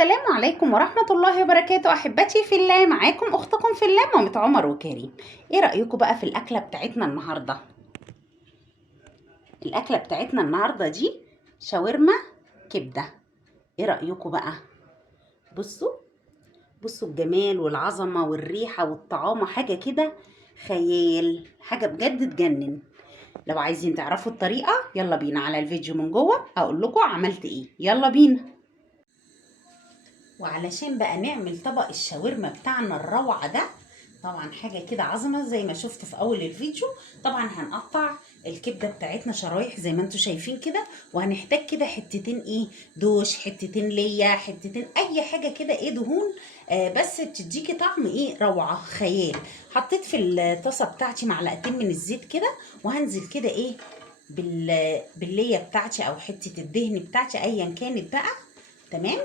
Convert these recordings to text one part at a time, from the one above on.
السلام عليكم ورحمة الله وبركاته. أحبتي في الله، معاكم أختكم في الله مامة عمر وكريم. إيه رأيكم بقى في الأكلة بتاعتنا النهاردة؟ الأكلة بتاعتنا النهاردة دي شاورما كبدة. إيه رأيكم بقى؟ بصوا الجمال والعظمة والريحة والطعامة، حاجة كده خيال، حاجة بجد تجنن. لو عايزين تعرفوا الطريقة يلا بينا على الفيديو من جوه أقول لكم عملت إيه. يلا بينا. وعلشان بقى نعمل طبق الشاورما بتاعنا الروعة ده، طبعا حاجة كده عظمة زي ما شفت في اول الفيديو. طبعا هنقطع الكبدة بتاعتنا شرايح زي ما انتوا شايفين كده، وهنحتاج كده حتتين دوش، حتتين ليا، حتتين اي حاجة كده دهون، بس بتديكي طعم روعة خيال. حطيت في الطاسة بتاعتي معلقتين من الزيت كده، وهنزل كده باللية بتاعتي او حتة الدهن بتاعتي ايا كانت بقى. تمام،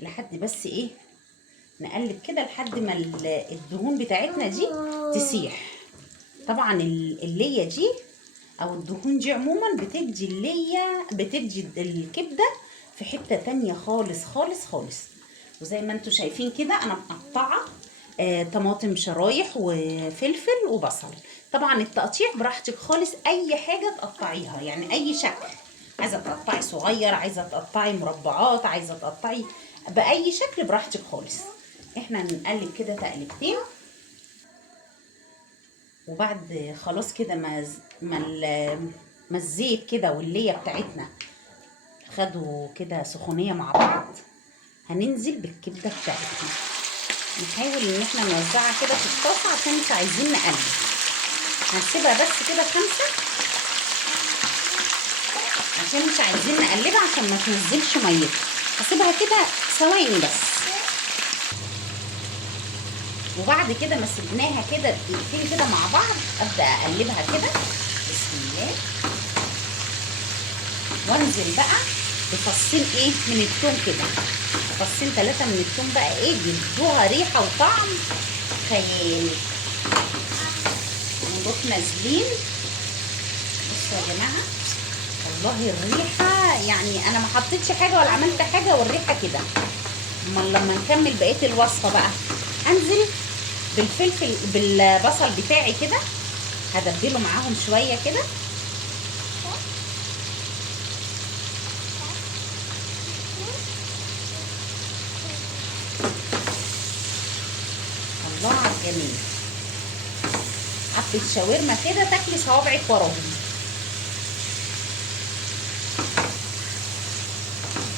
لحد بس نقلب كده لحد ما الدهون بتاعتنا دي تسيح. طبعا اللية دي او الدهون دي عموما بتدي الكبدة في حتة تانية خالص خالص خالص. وزي ما انتوا شايفين كده انا مقطعة طماطم شرايح وفلفل وبصل. طبعا التقطيع براحتك خالص، اي حاجة تقطعيها يعني اي شكل، عايزة تقطعي صغير، عايزة تقطعي مربعات، عايزة تقطعي بأي شكل براحتك خالص. احنا هنقلب كده تقلبتين، وبعد خلاص كده ما الزيت كده واللية بتاعتنا خدوا كده سخونية مع بعض، هننزل بالكبدة بتاعتنا. نحاول ان احنا نوزعها كده في الطاسة عشان مش عايزين نقلب. هنسيبها بس كده 5 عشان مش عايزين نقلبها عشان ما تنزلش ميتها. هسيبها كده ثواني بس، وبعد كده ما سيبناها كده دقيقتين كده مع بعض ابدا اقلبها كده. بسم الله. وانزل بقى بفصين من الثوم كده، فصين 3 من الثوم بقى بيدوها ريحه وطعم خيال. ونروح نازلين. بصوا يا جماعه، والله الريحه يعني انا ما حطيتش حاجه ولا عملت حاجه والريحه كده. امال لما نكمل بقيه الوصفه بقى انزل بالفلفل بالبصل بتاعي كده، هدبله معاهم شويه كده. الله على الجميل، حبه شاورما كده تاكلي صوابعك وراهم.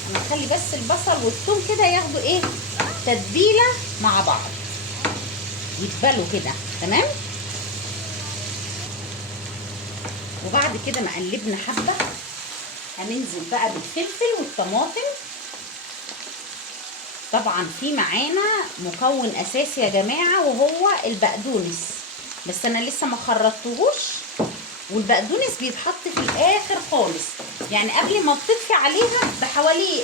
انا اخلي بس البصل والثوم كده ياخدوا تتبيله مع بعض، يتبلوا كده. تمام. وبعد كده ما قلبنا حبه، هننزل بقى بالفلفل والطماطم. طبعا في معانا مكون اساسي يا جماعه وهو البقدونس، بس انا لسه ما خرطتهوش، والبقدونس بيتحط في الاخر خالص، يعني قبل ما تطفي عليها بحوالي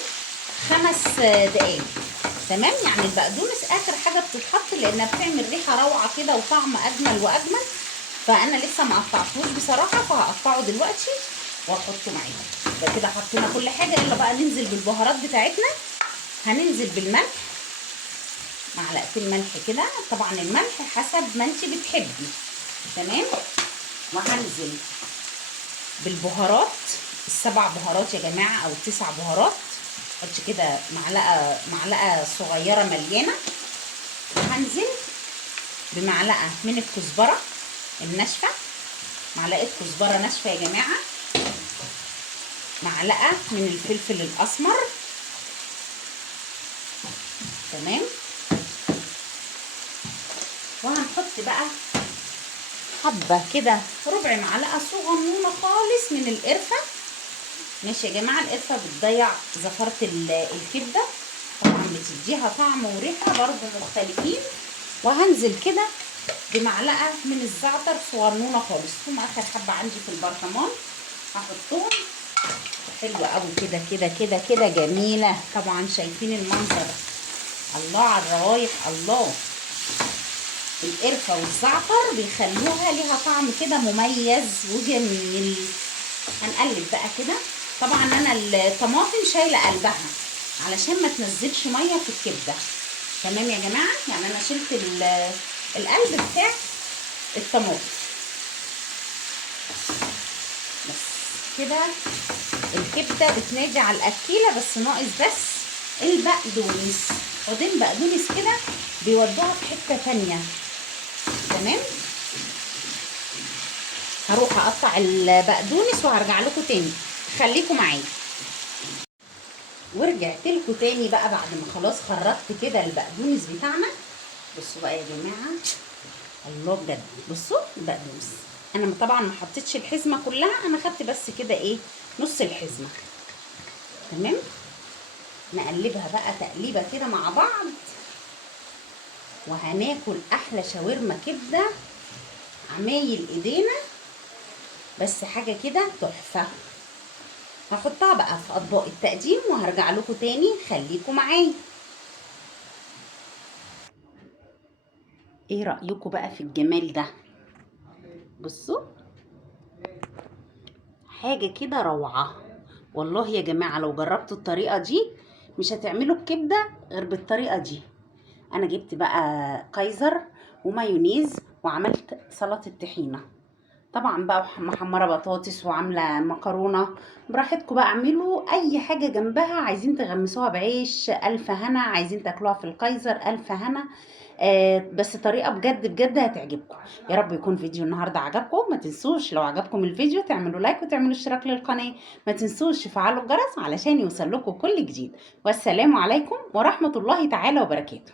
5 دقايق. تمام، يعني البقدونس اخر حاجه بتتحط لانها بتعمل ريحه روعه كده وطعم اجمل واجمل. فانا لسه ما قطعتوش بصراحه، فهقطعه دلوقتي واحطه معاهم. يبقى كده حطينا كل حاجه. يلا بقى ننزل بالبهارات بتاعتنا. هننزل بالملح، معلقتين ملح كده، طبعا الملح حسب ما انت بتحبي. تمام. وهنزل بالبهارات، ال7 بهارات يا جماعه او 9 بهارات. حطي كده معلقه صغيره مليانه. وهنزل بمعلقه من الكزبره الناشفه، معلقه كزبره ناشفه يا جماعه، معلقه من الفلفل الاسمر. تمام. وهنحط بقى حبه كده ربع معلقه صغنونه خالص من القرفه. ماشي يا جماعه، القرفه بتضيع زفاره الكبده، طبعا بتديها طعم وريحه برضو مختلفين. وهنزل كده بمعلقه من الزعتر صغنونه خالص، هم اخر حبه عندي في البرطمان هحطهم. حلوه قوي كده كده كده كده جميله. طبعا شايفين المنظر، الله على الروايح. الله، القرفه والزعتر بيخلوها ليها طعم كده مميز وجميل. هنقلب بقى كده طبعا انا الطماطم شايله قلبها علشان ما تنزلش ميه في الكبده. تمام يا جماعه، يعني انا شلت القلب بتاع الطماطم بس كده. الكبده بتنادي على الاكيله، بس ناقص بس البقدونس. عودين بقدونس كده بيودوها في حته تانيه. تمام، هروح اقطع البقدونس وهرجع لكم تاني، خليكم معايا. ورجعت لكم تاني بقى بعد ما خلاص خرجت كده البقدونس بتاعنا. بصوا بقى يا جماعه، الله بجد، بصوا البقدونس. انا طبعا ما حطيتش الحزمه كلها، انا خدت بس كده ايه، نص الحزمه. تمام، نقلبها بقى تقليبه كده مع بعض، وهناكل احلى شاورما كبده عمايل ايدينا، بس حاجه كده تحفه. هحطها بقى في اطباق التقديم وهرجع لكم تاني، خليكم معايا. ايه رايكم بقى في الجمال ده؟ بصوا، حاجه كده روعه والله يا جماعه. لو جربتوا الطريقه دي مش هتعملوا الكبده غير بالطريقه دي. انا جبت بقى كايزر ومايونيز وعملت سلطه طحينه. طبعا بقى محمره بطاطس وعامله مكرونه. براحتكم بقى، اعملوا اي حاجه جنبها. عايزين تغمسوها بعيش الف هنا، عايزين تاكلوها في الكايزر الف هنا. بس طريقه بجد بجد هتعجبكم. يا رب يكون فيديو النهارده عجبكم. ما تنسوش لو عجبكم الفيديو تعملوا لايك وتعملوا اشتراك للقناه. ما تنسوش تفعلوا الجرس علشان يوصل لكم كل جديد. والسلام عليكم ورحمه الله تعالى وبركاته.